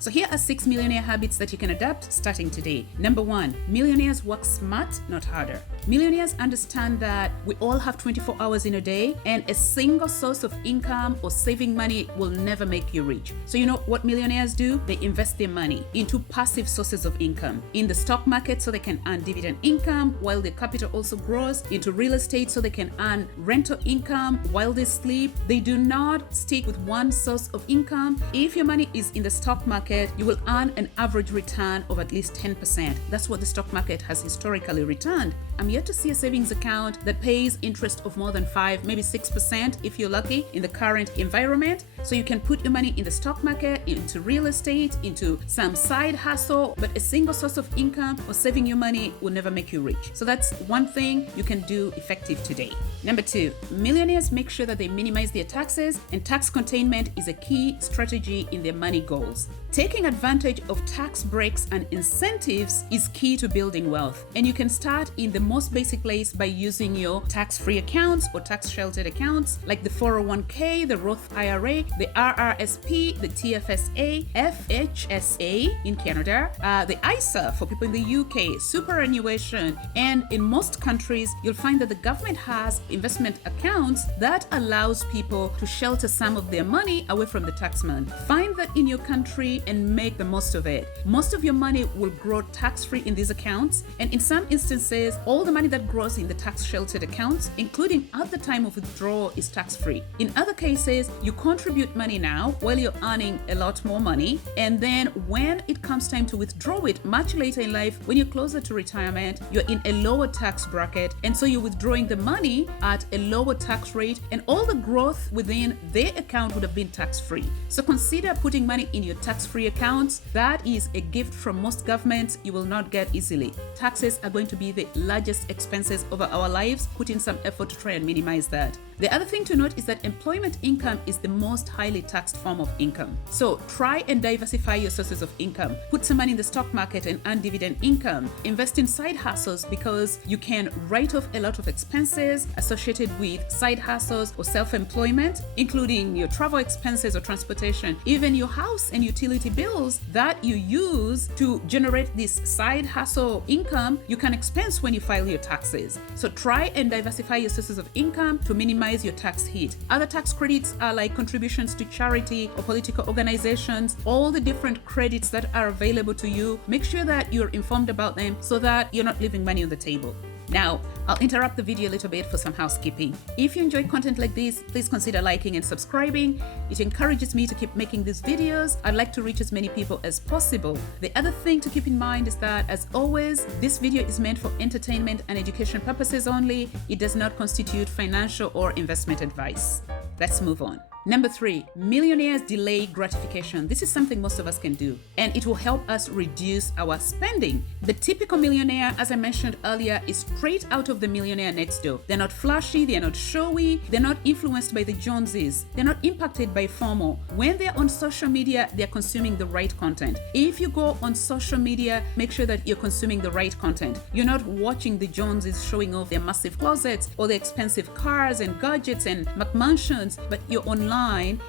So here are 6 millionaire habits that you can adapt starting today. Number 1, millionaires work smart, not harder. Millionaires understand that we all have 24 hours in a day, and a single source of income or saving money will never make you rich. So you know what millionaires do? They invest their money into passive sources of income, in the stock market so they can earn dividend income while their capital also grows, into real estate so they can earn rental income while they sleep. They do not stick with one source of income. If your money is in the stock market, you will earn an average return of at least 10%. That's what the stock market has historically returned. I'm yet to see a savings account that pays interest of more than 5, maybe 6% if you're lucky in the current environment. So you can put your money in the stock market, into real estate, into some side hustle, but a single source of income or saving your money will never make you rich. So that's one thing you can do effective today. Number 2, millionaires make sure that they minimize their taxes, and tax containment is a key strategy in their money goals. Taking advantage of tax breaks and incentives is key to building wealth, and you can start in the most basic place by using your tax-free accounts or tax-sheltered accounts like the 401k, the Roth IRA, the RRSP, the TFSA, FHSA in Canada, the ISA for people in the UK, superannuation, and in most countries you'll find that the government has investment accounts that allows people to shelter some of their money away from the taxman. Find that in your country and make the most of it. Most of your money will grow tax-free in these accounts, and in some instances all the money that grows in the tax-sheltered accounts, including at the time of withdrawal, is tax-free. In other cases, you contribute money now while you're earning a lot more money, and then when it comes time to withdraw it much later in life, when you're closer to retirement, you're in a lower tax bracket, and so you're withdrawing the money at a lower tax rate, and all the growth within their account would have been tax-free. So consider putting money in your tax-free accounts. That is a gift from most governments you will not get easily. Taxes are going to be the largest expenses over our lives. Put in some effort to try and minimize that. The other thing to note is that employment income is the most highly taxed form of income. So try and diversify your sources of income. Put some money in the stock market and earn dividend income. Invest in side hustles because you can write off a lot of expenses associated with side hustles or self-employment, including your travel expenses or transportation, even your house and utility bills that you use to generate this side hustle income you can expense when you file your taxes. So try and diversify your sources of income to minimize your tax hit. Other tax credits are like contributions to charity or political organizations, all the different credits that are available to you. Make sure that you're informed about them so that you're not leaving money on the table. Now, I'll interrupt the video a little bit for some housekeeping. If you enjoy content like this, please consider liking and subscribing. It encourages me to keep making these videos. I'd like to reach as many people as possible. The other thing to keep in mind is that, as always, this video is meant for entertainment and education purposes only. It does not constitute financial or investment advice. Let's move on. Number 3, millionaires delay gratification. This is something most of us can do, and it will help us reduce our spending. The typical millionaire, as I mentioned earlier, is straight out of the Millionaire Next Door. They're not flashy, they're not showy, they're not influenced by the Joneses, they're not impacted by FOMO. When they're on social media, they're consuming the right content. If you go on social media, make sure that you're consuming the right content. You're not watching the Joneses showing off their massive closets or their expensive cars and gadgets and McMansions, but you're online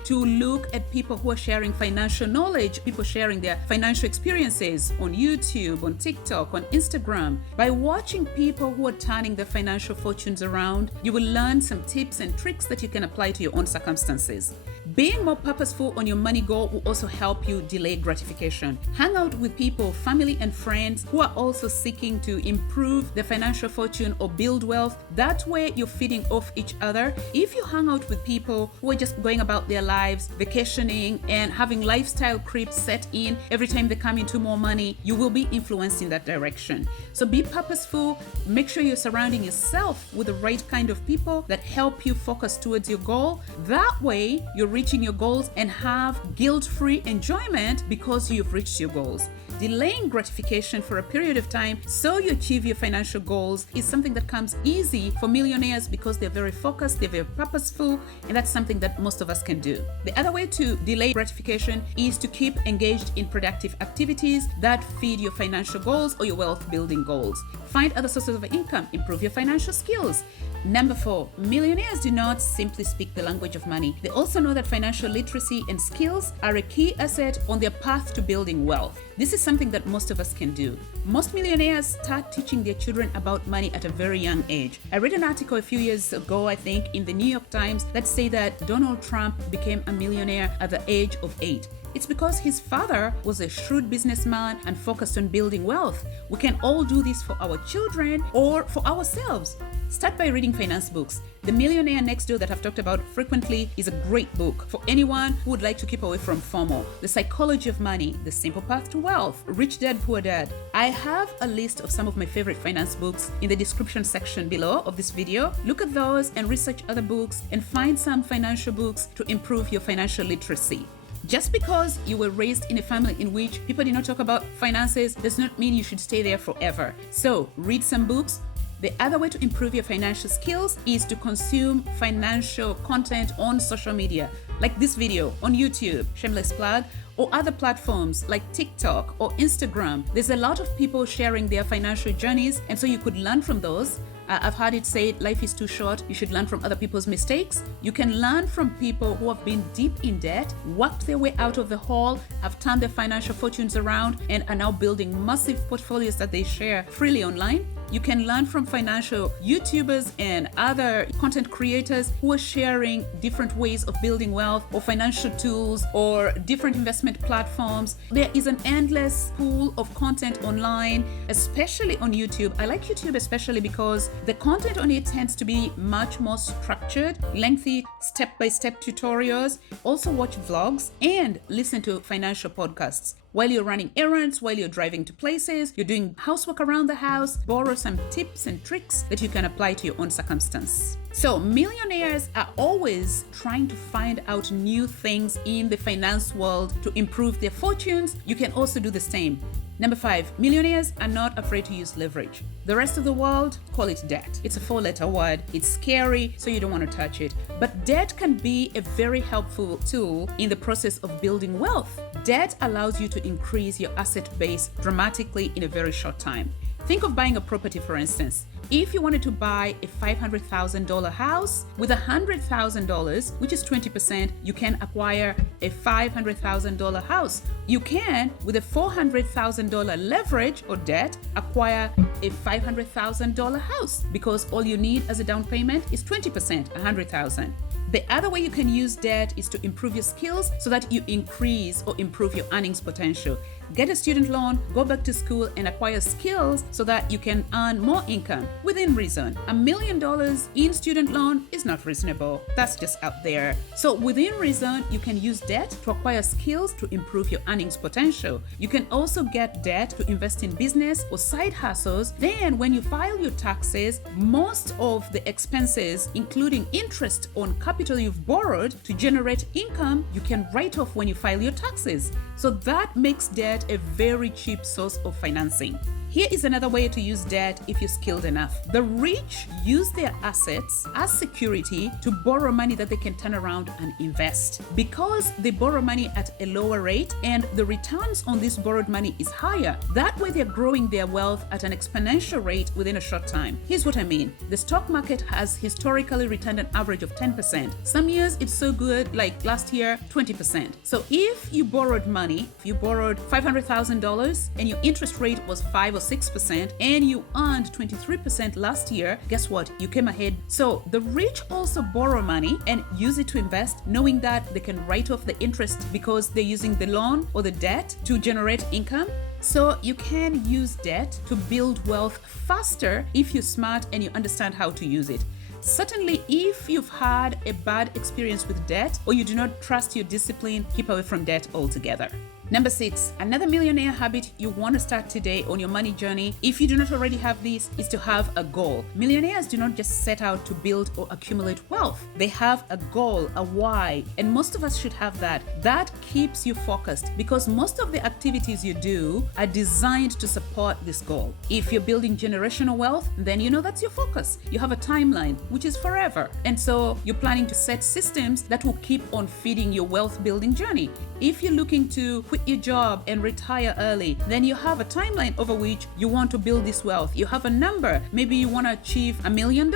to look at people who are sharing financial knowledge, people sharing their financial experiences on YouTube, on TikTok, on Instagram. By watching people who are turning their financial fortunes around, you will learn some tips and tricks that you can apply to your own circumstances. Being more purposeful on your money goal will also help you delay gratification. Hang out with people, family and friends who are also seeking to improve their financial fortune or build wealth. That way you're feeding off each other. If you hang out with people who are just going about their lives, vacationing and having lifestyle creep set in every time they come into more money, you will be influenced in that direction. So be purposeful. Make sure you're surrounding yourself with the right kind of people that help you focus towards your goal. That way you're reaching your goals and have guilt-free enjoyment because you've reached your goals. Delaying gratification for a period of time so you achieve your financial goals is something that comes easy for millionaires because they're very focused, they're very purposeful, and that's something that most of us can do. The other way to delay gratification is to keep engaged in productive activities that feed your financial goals or your wealth building goals. Find other sources of income. Improve your financial skills. Number 4, millionaires do not simply speak the language of money. They also know that financial literacy and skills are a key asset on their path to building wealth. This is something that most of us can do. Most millionaires start teaching their children about money at a very young age. I read an article a few years ago, I think, in the New York Times that say that Donald Trump became a millionaire at the age of 8. It's because his father was a shrewd businessman and focused on building wealth. We can all do this for our children or for ourselves. Start by reading finance books. The Millionaire Next Door that I've talked about frequently is a great book for anyone who would like to keep away from FOMO. The Psychology of Money, The Simple Path to Wealth, Rich Dad, Poor Dad. I have a list of some of my favorite finance books in the description section below of this video. Look at those and research other books and find some financial books to improve your financial literacy. Just because you were raised in a family in which people did not talk about finances does not mean you should stay there forever. So read some books. The other way to improve your financial skills is to consume financial content on social media, like this video on YouTube, shameless plug, or other platforms like TikTok or Instagram. There's a lot of people sharing their financial journeys, and so you could learn from those. I've heard it said, life is too short. You should learn from other people's mistakes. You can learn from people who have been deep in debt, worked their way out of the hole, have turned their financial fortunes around, and are now building massive portfolios that they share freely online. You can learn from financial YouTubers and other content creators who are sharing different ways of building wealth or financial tools or different investment platforms. There is an endless pool of content online, especially on YouTube. I like YouTube especially because the content on it tends to be much more structured, lengthy, step-by-step tutorials. Also watch vlogs and listen to financial podcasts. While you're running errands, while you're driving to places, you're doing housework around the house, borrow some tips and tricks that you can apply to your own circumstance. So millionaires are always trying to find out new things in the finance world to improve their fortunes. You can also do the same. Number 5, millionaires are not afraid to use leverage. The rest of the world call it debt. It's a 4-letter word. It's scary, so you don't want to touch it. But debt can be a very helpful tool in the process of building wealth. Debt allows you to increase your asset base dramatically in a very short time. Think of buying a property, for instance. If you wanted to buy a $500,000 house with $100,000, which is 20%, you can acquire a $500,000 house. You can, with a $400,000 leverage or debt, acquire a $500,000 house because all you need as a down payment is 20%, $100,000. The other way you can use debt is to improve your skills so that you increase or improve your earnings potential. Get a student loan, go back to school and acquire skills so that you can earn more income within reason. $1 million in student loan is not reasonable. That's just out there. So within reason, you can use debt to acquire skills to improve your earnings potential. You can also get debt to invest in business or side hustles. Then when you file your taxes, most of the expenses, including interest on capital you've borrowed to generate income, you can write off when you file your taxes. So that makes debt a very cheap source of financing. Here is another way to use debt if you're skilled enough. The rich use their assets as security to borrow money that they can turn around and invest. Because they borrow money at a lower rate and the returns on this borrowed money is higher, that way they're growing their wealth at an exponential rate within a short time. Here's what I mean. The stock market has historically returned an average of 10%. Some years it's so good, like last year, 20%. So if you borrowed money, if you borrowed $500,000 and your interest rate was 5 or 6% and you earned 23% last year, guess what? You came ahead. So the rich also borrow money and use it to invest, knowing that they can write off the interest because they're using the loan or the debt to generate income. So you can use debt to build wealth faster if you're smart and you understand how to use it. Certainly, if you've had a bad experience with debt or you do not trust your discipline, keep away from debt altogether. Number 6, another millionaire habit you want to start today on your money journey, if you do not already have this, is to have a goal. Millionaires do not just set out to build or accumulate wealth. They have a goal, a why, and most of us should have that. That keeps you focused because most of the activities you do are designed to support this goal. If you're building generational wealth, then you know that's your focus. You have a timeline, which is forever. And so you're planning to set systems that will keep on feeding your wealth building journey. If you're looking to quit quit your job and retire early. Then you have a timeline over which you want to build this wealth. You have a number. Maybe you want to achieve $1 million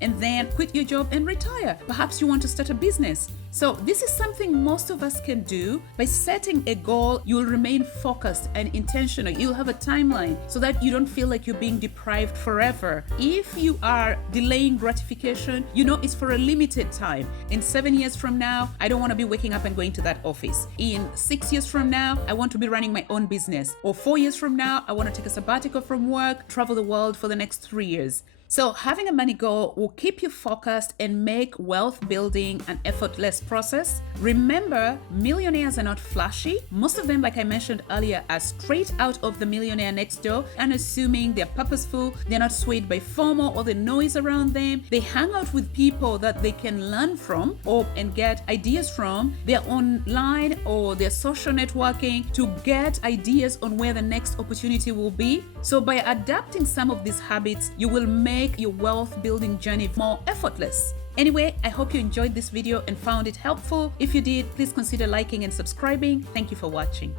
and then quit your job and retire. Perhaps you want to start a business. So this is something most of us can do. By setting a goal, you'll remain focused and intentional. You'll have a timeline so that you don't feel like you're being deprived forever. If you are delaying gratification, you know it's for a limited time. In 7 years from now, I don't want to be waking up and going to that office. In 6 years from now, I want to be running my own business. Or 4 years from now, I want to take a sabbatical from work, travel the world for the next 3 years. So having a money goal will keep you focused and make wealth building an effortless process. Remember, millionaires are not flashy. Most of them, like I mentioned earlier, are straight out of the Millionaire next door, unassuming, they're purposeful, they're not swayed by FOMO or the noise around them. They hang out with people that they can learn from and get ideas from. They're online or they're social networking to get ideas on where the next opportunity will be. So by adapting some of these habits, you will make your wealth building journey more effortless. Anyway, I hope you enjoyed this video and found it helpful. If you did, please consider liking and subscribing. Thank you for watching.